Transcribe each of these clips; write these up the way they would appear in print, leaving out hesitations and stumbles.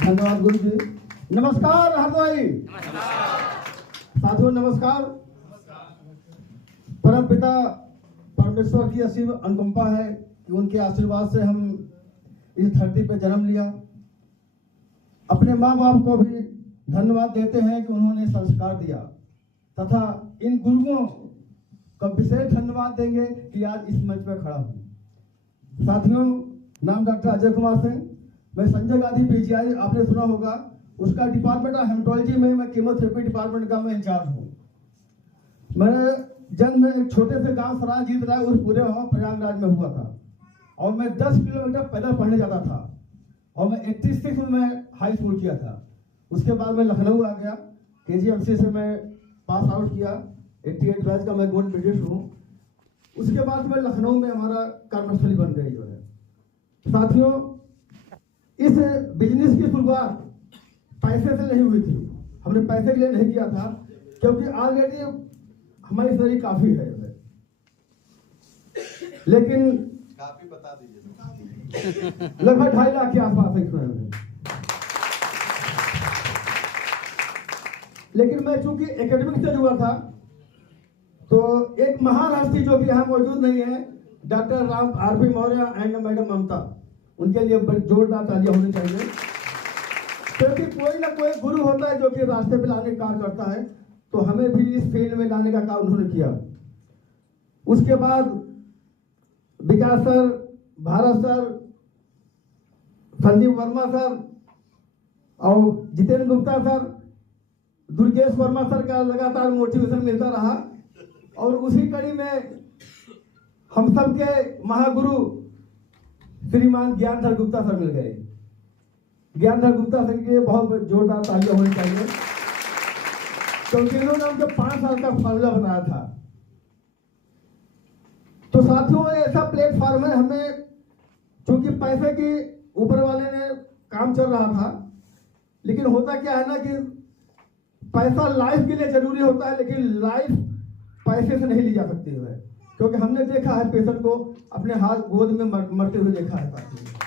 धन्यवाद गुरु जी। नमस्कार हरदोई साथियों, नमस्कार। परम पिता परमेश्वर की असीम अनुकंपा है कि उनके आशीर्वाद से हम इस धरती पर जन्म लिया। अपने माँ बाप को भी धन्यवाद देते हैं कि उन्होंने संस्कार दिया, तथा इन गुरुओं का विशेष धन्यवाद देंगे कि आज इस मंच पर खड़ा हूँ। साथियों, नाम डॉक्टर अजय कुमार सिंह, मैं संजय गांधी पीजीआई आपने सुना होगा, उसका डिपार्टमेंट ऑफ हेमेटोलॉजी में मैं कीमोथेरेपी डिपार्टमेंट का मैं इंचार्ज हूँ। मैंने जन्म एक छोटे से गांव सराय जीत राय उस पूरे प्रयागराज में हुआ था, और मैं 10 किलोमीटर पैदल पढ़ने जाता था, और मैं 86 में मैं हाई स्कूल किया था। उसके बाद मैं लखनऊ आ गया, KGMC से मैं पास आउट किया, 88 बैच का मैं गोल्ड मेडलिस्ट हूँ। उसके बाद मैं लखनऊ में हमारा कर्मस्थली बन गई जो है। साथियों, इस बिजनेस की शुरुआत पैसे से नहीं हुई थी, हमने पैसे के लिए नहीं किया था, क्योंकि ऑलरेडी हमारी सैलरी काफी है। लेकिन काफी बता दीजिए, लगभग 2.5 लाख के आसपास है इसमें। लेकिन मैं चूंकि एकेडमिक से जुड़ा था, तो एक महान हस्ती जो कि यहाँ मौजूद नहीं है, doctor Ram RP Maurya and madam Mamta, उनके लिए जोरदार तालियां होनी चाहिए। क्योंकि कोई ना कोई गुरु होता है जो कि रास्ते पे लाने का कार्य करता है, तो हमें भी इस फील्ड में लाने का काम उन्होंने किया। उसके बाद Vikas sir, Bharat sir, Sandeep Verma sir और जितेंद्र गुप्ता सर, दुर्गेश वर्मा सर का लगातार मोटिवेशन मिलता रहा, और उसी कड़ी में हम सबके महागुरु श्रीमान ज्ञानधर गुप्ता सर मिल गए। ज्ञानधर गुप्ता सर के बहुत जोरदार तालियां होनी चाहिए, क्योंकि इन्होंने हमको 5 साल का फॉर्मूला बनाया था। तो साथियों, ऐसा प्लेटफॉर्म है, हमें चूंकि पैसे के ऊपर वाले ने काम चल रहा था, लेकिन होता क्या है ना कि पैसा लाइफ के लिए जरूरी होता है, लेकिन लाइफ पैसे से नहीं ली जा सकती है, क्योंकि हमने देखा है पेशेंट को अपने हाथ गोद में मरते हुए देखा है साथियों।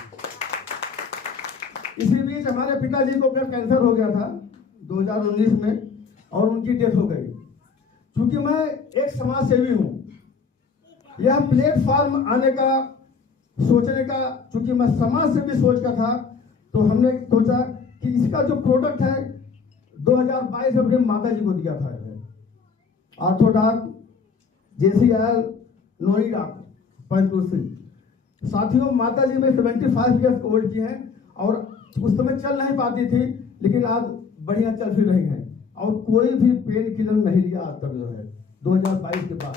इसी बीच हमारे पिताजी को ब्लड कैंसर हो गया था 2019 में, और उनकी डेथ हो गई। क्योंकि मैं एक समाज सेवी हूँ, यह प्लेटफॉर्म आने का सोचने का, चूंकि मैं समाज सेवी सोच का था, तो हमने सोचा कि इसका जो प्रोडक्ट है 2022 में अपने माता जी को दिया था, ऑर्थोडॉक JCL नोएडा पंचपुर से। साथियों, माता जी में 75 ईयर्स ओल्ड की हैं, और उस समय चल नहीं पाती थी, लेकिन आज बढ़िया चल फिर रही हैं, और कोई भी पेन किलर नहीं लिया आज तक जो है 2022 के बाद।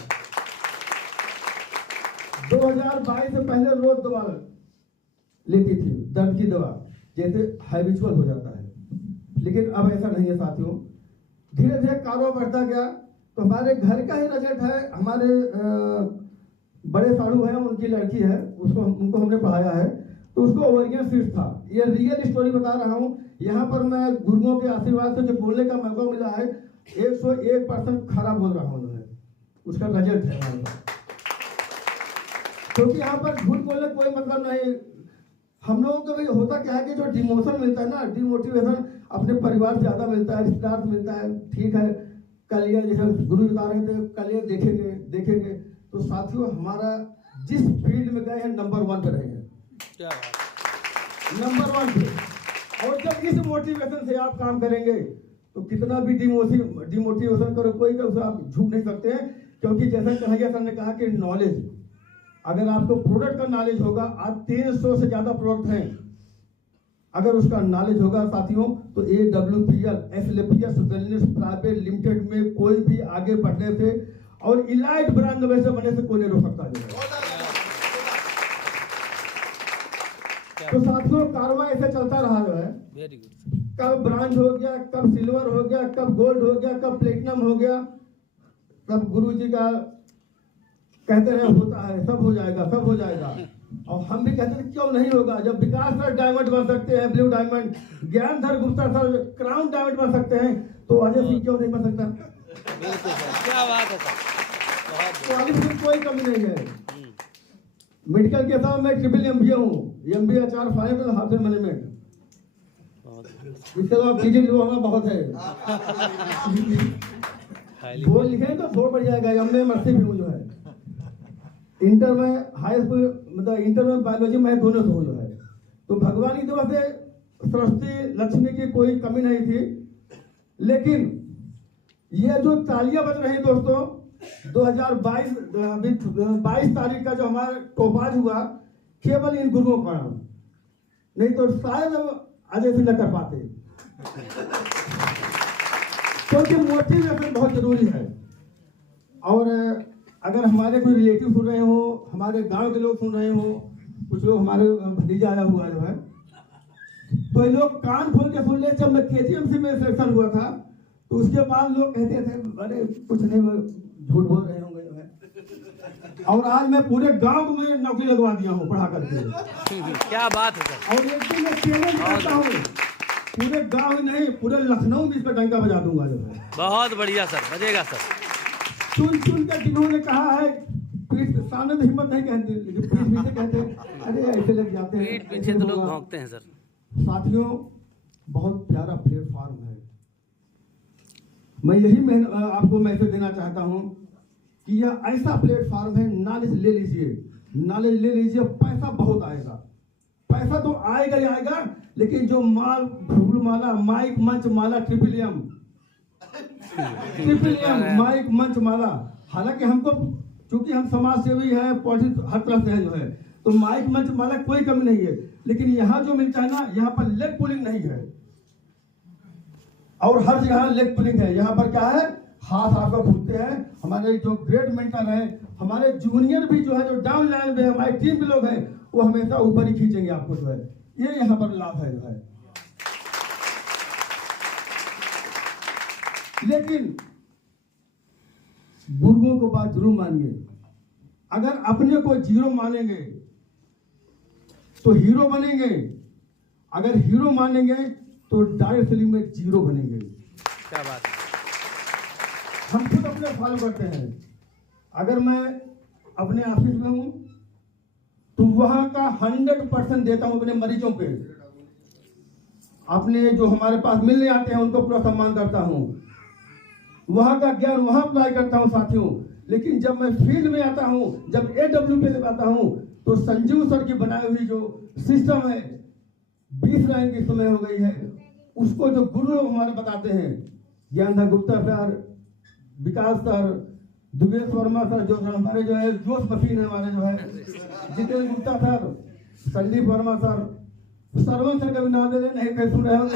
2022 से पहले रोज दवा लेती थी, दर्द की दवा, जैसे हैबिचुअल हो जाता है, लेकिन अब ऐसा नहीं है साथियों। धीरे धीरे कारोबार बढ़ता गया, तो हमारे घर का ही रिजल्ट है। हमारे बड़े साड़ू हैं, उनकी लड़की है, उनको हमने पढ़ाया है, तो उसको ओवरियन सीट था। ये रियल स्टोरी बता रहा हूँ। यहाँ पर मैं गुरुओं के आशीर्वाद से जो बोलने का मौका मिला है, 101% खराब बोल रहा हूँ, उसका रिजल्ट है हमारे पास। क्योंकि यहाँ पर झूठ बोलने कोई मतलब नहीं। हम लोगों को भी होता क्या है कि जो डिमोशन मिलता है ना, डिमोटिवेशन अपने परिवार से ज्यादा मिलता है, रिश्तेदार से मिलता है। ठीक है, कल ये जैसे गुरु बता रहे थे, कल ये देखेंगे। तो साथियों, हमारा जिस फील्ड में गए हैं नंबर 1 पे रहे हैं, नंबर 1 पे। और जब इस मोटिवेशन से आप काम करेंगे, तो कितना भी डिमोटिवेशन करो, कोई का आप झूठ नहीं सकते हैं। क्योंकि जैसा कन्हैया सर ने कहा कि नॉलेज, अगर आपको प्रोडक्ट का नॉलेज होगा, आज 300 से ज्यादा प्रोडक्ट हैं, अगर उसका नॉलेज होगा साथियों, तो AWPL SLPS wellness private limited में कोई भी आगे बढ़ने से और इलाइट ब्रांड एम्बेसडर बनने से कोई नहीं रोक सकता है। तो साथियों, कारवां ऐसे चलता रहा जो है, कब ब्रांज हो गया, कब सिल्वर हो गया, कब गोल्ड हो गया, कब प्लेटिनम हो गया। तब गुरु जी का कहते रहे होता है, सब हो जाएगा, और हम भी कहते हैं क्यों नहीं होगा। जब विकास सर डायमंड बन सकते हैं, blue diamond, Gyandhar Gupta sir crown diamond बन सकते हैं, तो अजय सिंह क्यों नहीं बन सकता? क्या बात है सर, क्वालिफिकेशन कोई कमी नहीं है। मेडिकल के साथ मैं ट्रिपल MBA हूँ, MBA HR finance house management. इसके अलावा पीजी डिप्लोमा बहुत है। हाईली बोल लिखे तो बहुत बढ़िया है। एमए मर्सी भी जो है, इंटर में हाई स्कूल मतलब इंटर में बायोलॉजी में दोनों से जो है। तो भगवान की तरफ से सरस्वती लक्ष्मी की कोई कमी नहीं थी। लेकिन ये जो तालियां बज रही दोस्तों, 2022 तारीख का जो हमारा टोपाज हुआ, केवल इन गुरुओं का नाम, नहीं तो शायद अजय सिंह न कर पाते, क्योंकि मोटिवेशन बहुत जरूरी है। और अगर हमारे कोई रिलेटिव सुन रहे हो, हमारे गांव के लोग सुन रहे हो, कुछ लोग हमारे भतीजा आया हुआ जो है, तो ये लोग कान खोल के सुन ले। जब मैं KGMC में सिलेक्शन हुआ था तो उसके बाद लोग कहते थे अरे कुछ नहीं, झूठ बोल रहे होंगे जो है। और आज मैं पूरे गांव में नौकरी लगवा दिया हूँ पढ़ा करके। क्या बात है सर। और एक दिन मैं चैलेंज करता हूँ, पूरे गांव ही नहीं पूरे लखनऊ में इसका डंका बजा दूंगा जो है। बहुत बढ़िया सर, बजेगा सर। चुन चुन कर जिन्होंने कहा है, पीठ सामने तो हिम्मत नहीं कहते, लेकिन पीठ पीछे कहते हैं अरे ऐसे लग जाते हैं, पीठ पीछे तो लोग भौंकते हैं सर। साथियों, बहुत प्यारा प्लेटफॉर्म है। मैं यही आपको मैसेज देना चाहता हूं कि यह ऐसा प्लेटफॉर्म है, नॉलेज ले लीजिए, नॉलेज ले लीजिए। पैसा बहुत आएगा, पैसा तो आएगा ही आएगा, लेकिन जो फूल माला, माइक, मंच माला, ट्रिपल एम माइक, मंच माला। हालांकि हमको, चूंकि हम समाज सेवी हैं, पॉलिटिक्स हर तरफ से है जो है, तो माइक, मंच माला कोई कमी नहीं है। लेकिन यहाँ जो मिलता है ना, यहाँ पर लेग पुलिंग नहीं है, और हर जगह लेग पुलिंग है। यहाँ पर क्या है, हाथ आपको फूलते हैं। हमारे जो ग्रेट मेंटर हैं, हमारे जूनियर भी जो है, जो डाउन लाइन में हमारी टीम के लोग हैं, वो हमेशा ऊपर ही खींचेंगे आपको जो है। ये यहाँ पर लाभ है जो है। लेकिन गुरुओं को बात जरूर मानिए। अगर अपने को जीरो मानेंगे तो हीरो बनेंगे, अगर हीरो मानेंगे तो डायरेक्ट फिल्म में जीरो बनेंगे। क्या बात है। हम खुद अपने फॉलो करते हैं। अगर मैं अपने ऑफिस में हूं तो वहां का 100% देता हूं अपने मरीजों पे। अपने जो हमारे पास मिलने आते हैं उनको पूरा सम्मान करता हूं, वहां का ज्ञान वहां अप्लाई करता हूं साथियों। लेकिन जब मैं फील्ड में आता हूं, जब AW पे आता हूं, तो संजीव सर की बनाई हुई जो सिस्टम है, 20 रैंक इस समय हो गई है, उसको जो गुरु लोग हमारे बताते हैं, ज्ञानधर गुप्ता सर, विकास सर, दुबेश वर्मा सर, जो हमारे जो है जोश मशीन है हमारे जो है, Jitendra Gupta sir, Sandeep Verma sir, Sarvan sir का भी नाम दे रहे, नहीं कहीं सुन रहे हो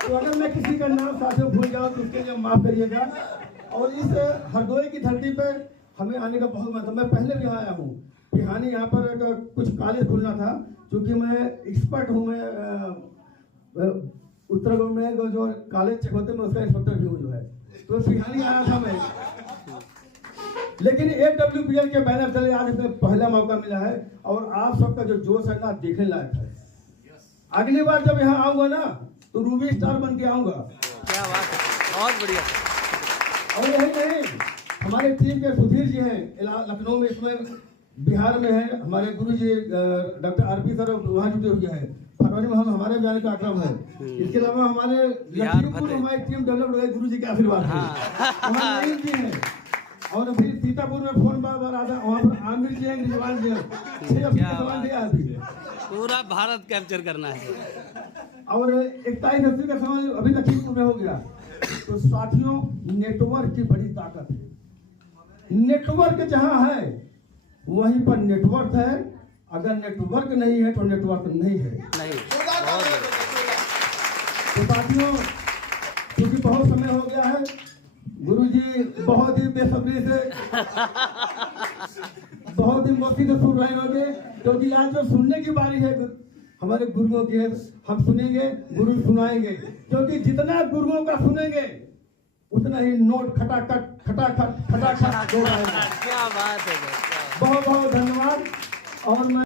तो अगर मैं किसी का नाम साथियों भूल जाऊं तो उसके लिए माफ करिएगा। और इस हरदोई की धरती पे हमें आने का बहुत मन था। मैं पहले भी आया हूँ पिहानी, यहाँ पर कुछ कॉलेज खुलना था, क्योंकि मैं एक्सपर्ट हूँ। मैं उत्तराखंड में जो कॉलेज चेक होते हैं, मैं उसका इंस्पेक्टर भी हूँ जो है, तो पिहानी आया था मैं। लेकिन AWPL के बैनर चले, आज हमें पहला मौका मिला है, और आप सबका जो जोश है ना, देखने लायक है। अगली बार जब यहाँ आऊंगा ना, तो रूबी स्टार बन के आऊंगा। क्या बात है, बहुत बढ़िया। और यही नहीं, हमारे टीम के सुधीर जी हैं लखनऊ में, इसमें बिहार में है हमारे गुरु जी डॉक्टर RP सर, वहाँ जुटे हुए हैं। फरवरी में हम हमारे जाने का क्रम है। इसके अलावा हमारे लखीमपुर हमारी टीम डेवलप हो गई गुरु जी के आशीर्वाद से, वहाँ नईम जी हैं। और फिर सीतापुर में फोन बार आता, वहाँ पर आमिर जी हैं, रिजवान जी हैं। पूरा भारत कैप्चर करना है। और 21 का सवाल अभी लखीमपुर में हो गया। तो साथियों, नेटवर्क की बड़ी ताकत है। नेटवर्क जहां है वहीं पर नेटवर्क है, अगर नेटवर्क नहीं है तो नेटवर्क नहीं है। तो साथियों, क्योंकि बहुत समय हो गया है, गुरुजी बहुत ही बेसब्री से बहुत ही मस्ती से सुन रहे होंगे, क्योंकि आज जो सुनने की बारी है हमारे गुरुओं की है। हम सुनेंगे, गुरु सुनाएंगे, क्योंकि जितना गुरुओं का सुनेंगे उतना ही नोट खटाखट खटाखट खटाखट। क्या बात है, बहुत बहुत धन्यवाद। और मैं